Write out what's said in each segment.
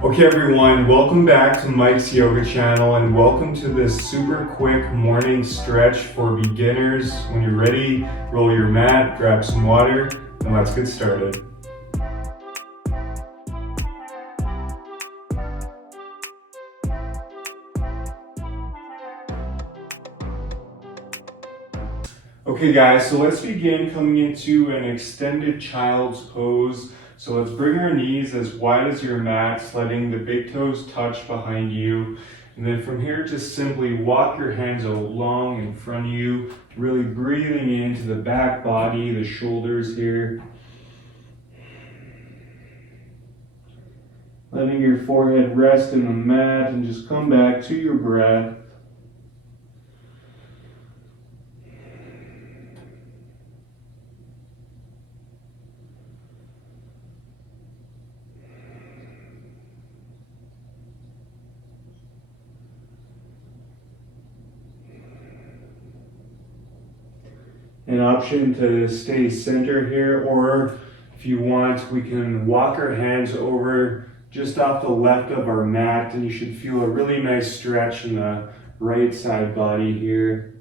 Okay everyone, welcome back to Mike's Yoga channel and welcome to this super quick morning stretch for beginners. When you're ready, roll your mat, grab some water, and let's get started. Okay guys, so let's begin coming into an extended child's pose. So let's bring our knees as wide as your mat, letting the big toes touch behind you. And then from here, just simply walk your hands along in front of you, really breathing into the back body, the shoulders here. Letting your forehead rest in the mat and just come back to your breath. An option to stay center here, or if you want, we can walk our hands over just off the left of our mat, and you should feel a really nice stretch in the right side body here.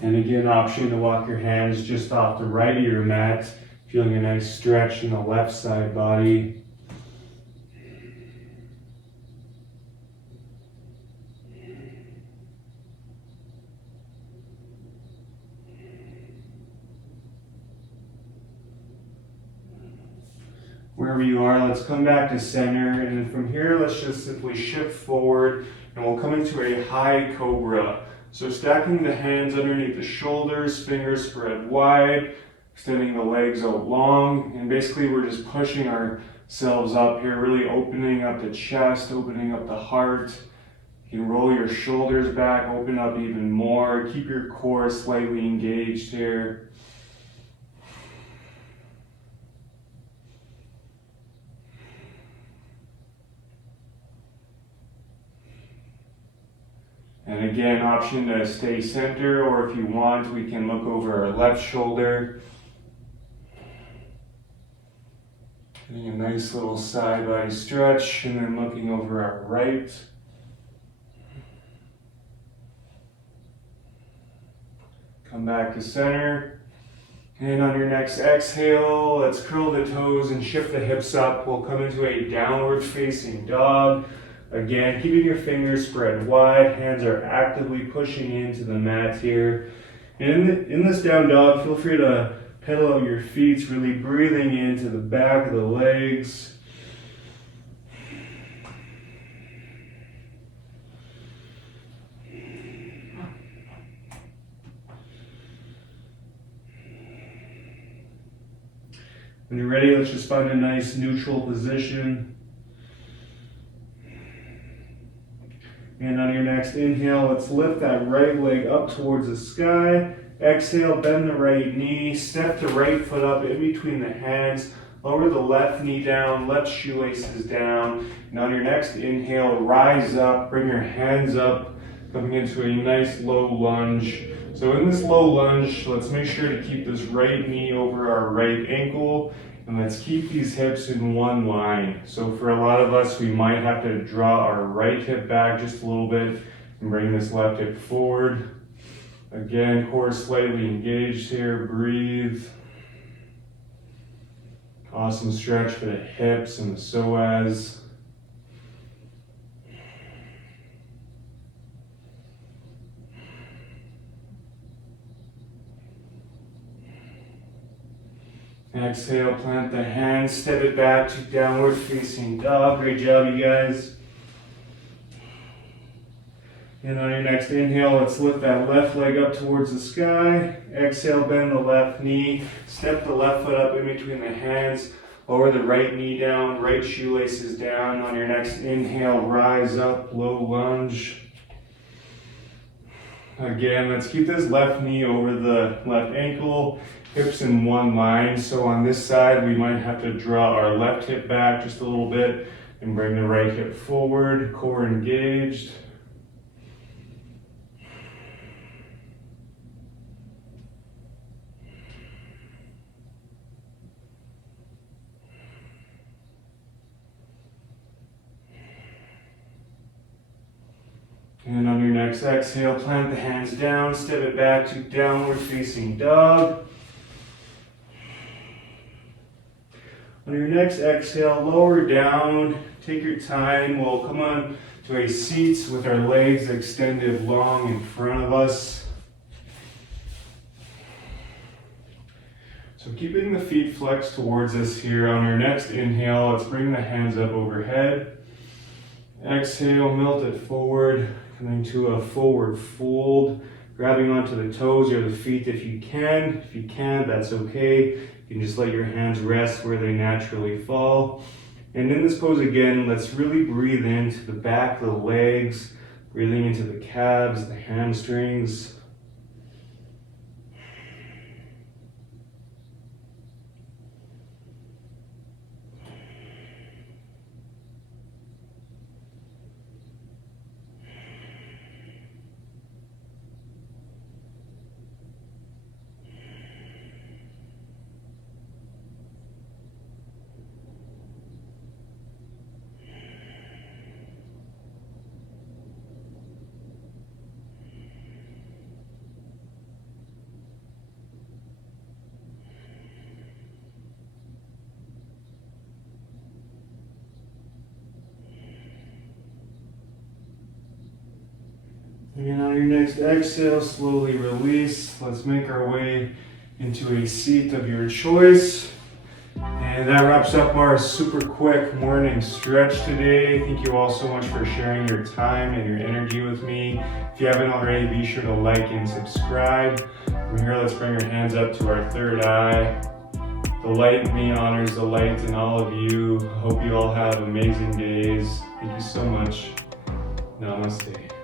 And again, option to walk your hands just off the right of your mat, feeling a nice stretch in the left side body. Wherever you are, let's come back to center, and then from here, let's just simply shift forward, and we'll come into a high cobra. So stacking the hands underneath the shoulders, fingers spread wide, extending the legs out long, and basically we're just pushing ourselves up here, really opening up the chest, opening up the heart. You can roll your shoulders back, open up even more, keep your core slightly engaged here. And again, option to stay center, or if you want, we can look over our left shoulder. Getting a nice little side body stretch, and then looking over our right. Come back to center. And on your next exhale, let's curl the toes and shift the hips up. We'll come into a downward facing dog. Again, keeping your fingers spread wide, hands are actively pushing into the mat here. And in this down dog, feel free to pedal out your feet, really breathing into the back of the legs. When you're ready, let's just find a nice neutral position. And on your next inhale, let's lift that right leg up towards the sky. Exhale, bend the right knee, step the right foot up in between the hands, lower the left knee down, left shoelaces down. And on your next inhale, rise up, bring your hands up, coming into a nice low lunge. So in this low lunge, let's make sure to keep this right knee over our right ankle. And let's keep these hips in one line. So for a lot of us, we might have to draw our right hip back just a little bit and bring this left hip forward. Again, core slightly engaged here, breathe. Awesome stretch for the hips and the psoas. Exhale, plant the hands, step it back to downward facing dog. Great job, you guys. And on your next inhale, let's lift that left leg up towards the sky. Exhale, bend the left knee, step the left foot up in between the hands, lower the right knee down, right shoelaces down. On your next inhale, rise up, low lunge. Again, let's keep this left knee over the left ankle, hips in one line. So on this side, we might have to draw our left hip back just a little bit And bring the right hip forward, core engaged. And on your next exhale, plant the hands down, step it back to downward facing dog. On your next exhale, lower down, take your time. We'll come on to a seat with our legs extended long in front of us. So keeping the feet flexed towards us here. On our next inhale, let's bring the hands up overhead. Exhale, melt it forward, coming to a forward fold, grabbing onto the toes or the feet if you can. If you can't, that's okay. You can just let your hands rest where they naturally fall. And in this pose again, let's really breathe into the back of the legs, breathing into the calves, the hamstrings. And on your next exhale, slowly release. Let's make our way into a seat of your choice. And that wraps up our super quick morning stretch today. Thank you all so much for sharing your time and your energy with me. If you haven't already, be sure to like and subscribe. From here, let's bring our hands up to our third eye. The light in me honors the light in all of you. I hope you all have amazing days. Thank you so much. Namaste.